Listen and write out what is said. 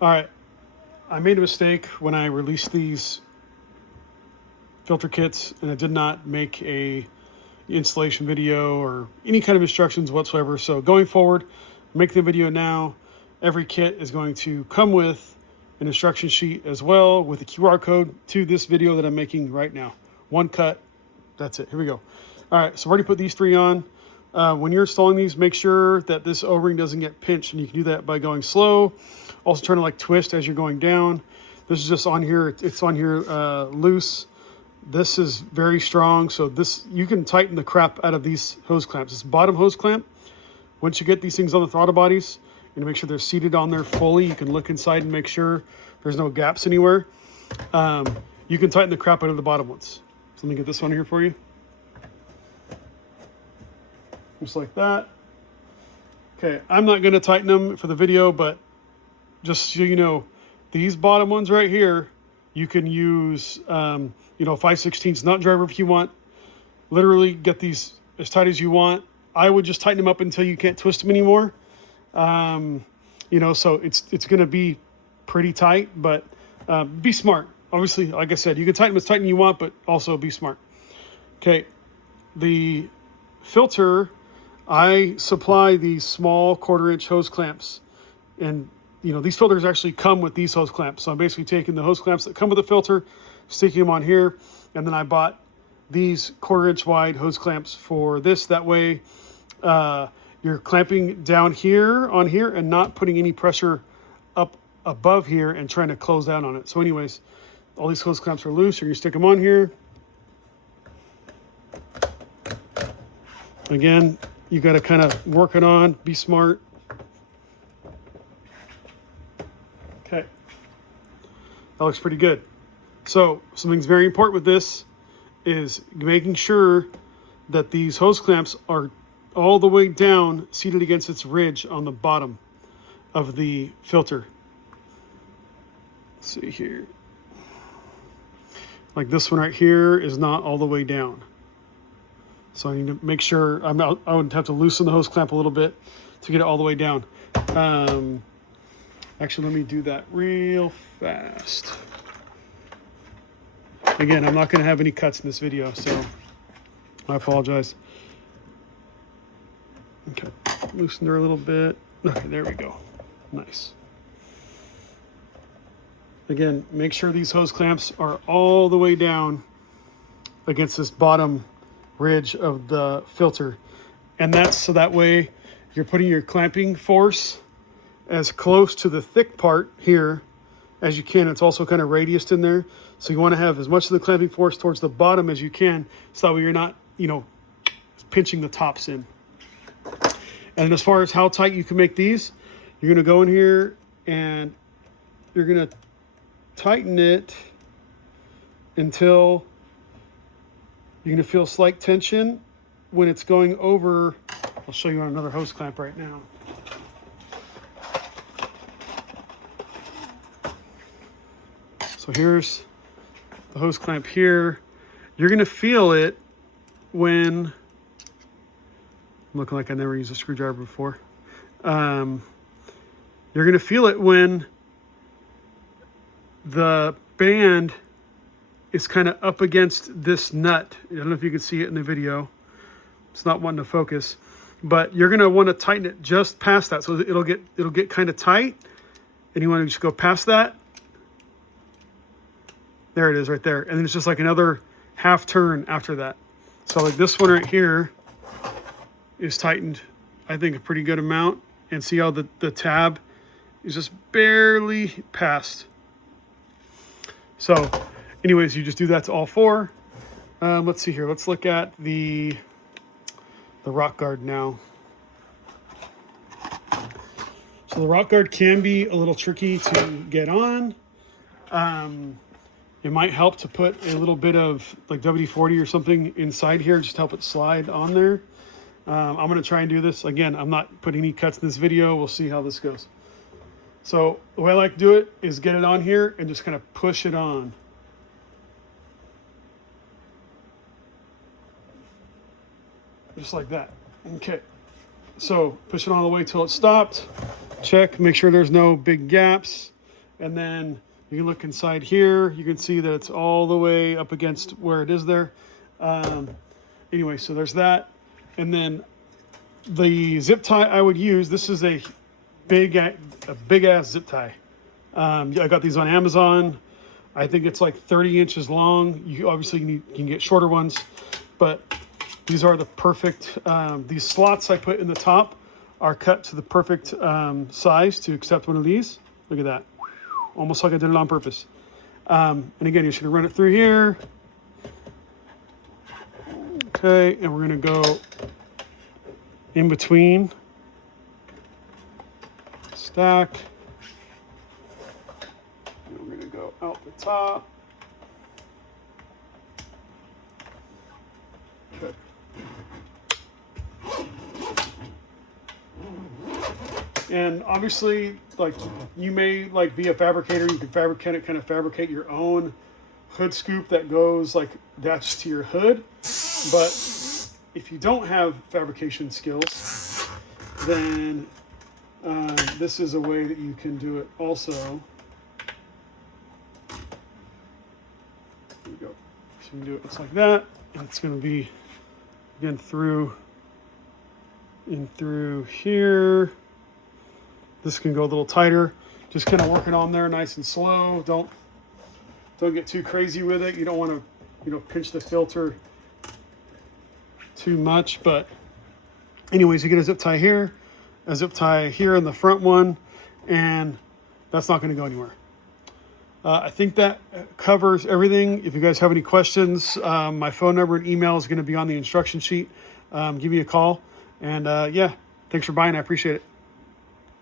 All right, I made a mistake when I released these filter kits, and I did not make a installation video or any kind of instructions whatsoever. So going forward, make the video now. Every kit is going to come with an instruction sheet as well with a QR code to this video that I'm making right now. One cut, that's it. Here we go. All right, so I've already put these three on. When you're installing these, make sure that this O-ring doesn't get pinched, and you can do that by going slow. Also trying to like twist as you're going down. This is just on here, it's on here loose. This is very strong, so this you can tighten the crap out of these hose clamps. This bottom hose clamp, once you get these things on the throttle bodies, and make sure they're seated on there fully, you can look inside and make sure there's no gaps anywhere. You can tighten the crap out of the bottom ones. So let me get this one here for you. Just like that. Okay, I'm not going to tighten them for the video, but just so you know, these bottom ones right here, you can use, 5/16 nut driver if you want. Literally get these as tight as you want. I would just tighten them up until you can't twist them anymore. So it's going to be pretty tight, but be smart. Obviously, like I said, you can tighten them as tight as you want, but also be smart. Okay, the filter, I supply these small 1/4-inch hose clamps, and these filters actually come with these hose clamps. So I'm basically taking the hose clamps that come with the filter, sticking them on here, and then I bought these 1/4-inch wide hose clamps for this. That way, you're clamping down here on here and not putting any pressure up above here and trying to close down on it. So anyways, all these hose clamps are loose. You're gonna stick them on here. Again, you got to kind of work it on, be smart. Okay, that looks pretty good. So something's very important with this is making sure that these hose clamps are all the way down, seated against its ridge on the bottom of the filter. Let's see here. Like this one right here is not all the way down. So I need to make sure I would have to loosen the hose clamp a little bit to get it all the way down. Actually, let me do that real fast. Again, I'm not going to have any cuts in this video, so I apologize. Okay, loosen her a little bit. Okay, there we go. Nice. Again, make sure these hose clamps are all the way down against this bottom ridge of the filter, and that's so that way you're putting your clamping force as close to the thick part here as you can. It's also kind of radiused in there, so you want to have as much of the clamping force towards the bottom as you can, so that way you're not pinching the tops in. And as far as how tight you can make these, you're going to go in here and you're going to tighten it until you're going to feel slight tension when it's going over. I'll show you on another hose clamp right now. So here's the hose clamp here. You're going to feel it when, I'm looking like I never used a screwdriver before. You're going to feel it when the band is kind of up against this nut. I don't know if you can see it in the video. It's not wanting to focus, but you're going to want to tighten it just past that, so it'll get kind of tight, and you want to just go past that. There it is right there, and then it's just like another half turn after that. So like this one right here is tightened, I think, a pretty good amount, and see how the tab is just barely past. So anyways, you just do that to all four. Let's see here. Let's look at the rock guard now. So the rock guard can be a little tricky to get on. It might help to put a little bit of like WD-40 or something inside here, just to help it slide on there. I'm going to try and do this. Again, I'm not putting any cuts in this video. We'll see how this goes. So the way I like to do it is get it on here and just kind of push it on. Just like that. Okay. So push it all the way till it's stopped. Check, make sure there's no big gaps. And then you can look inside here. You can see that it's all the way up against where it is there. Anyway, so there's that. And then the zip tie I would use, this is a big ass zip tie. I got these on Amazon. I think it's like 30 inches long. You obviously you can get shorter ones, but these are the perfect, these slots I put in the top are cut to the perfect size to accept one of these. Look at that. Almost like I did it on purpose. And again, you're just gonna run it through here. Okay, and we're gonna go in between, stack. And we're gonna go out the top. Okay. And obviously, like, you may like be a fabricator. You can fabricate your own hood scoop that goes like attached to your hood. But if you don't have fabrication skills, then this is a way that you can do it also. There you go. So you can do it just like that, and it's going to be again in through here. This can go a little tighter. Just kind of working on there, nice and slow. Don't get too crazy with it. You don't want to, pinch the filter too much. But anyways, you get a zip tie here, a zip tie here in the front one, and that's not going to go anywhere. I think that covers everything. If you guys have any questions, my phone number and email is going to be on the instruction sheet. Give me a call. And yeah, thanks for buying. I appreciate it.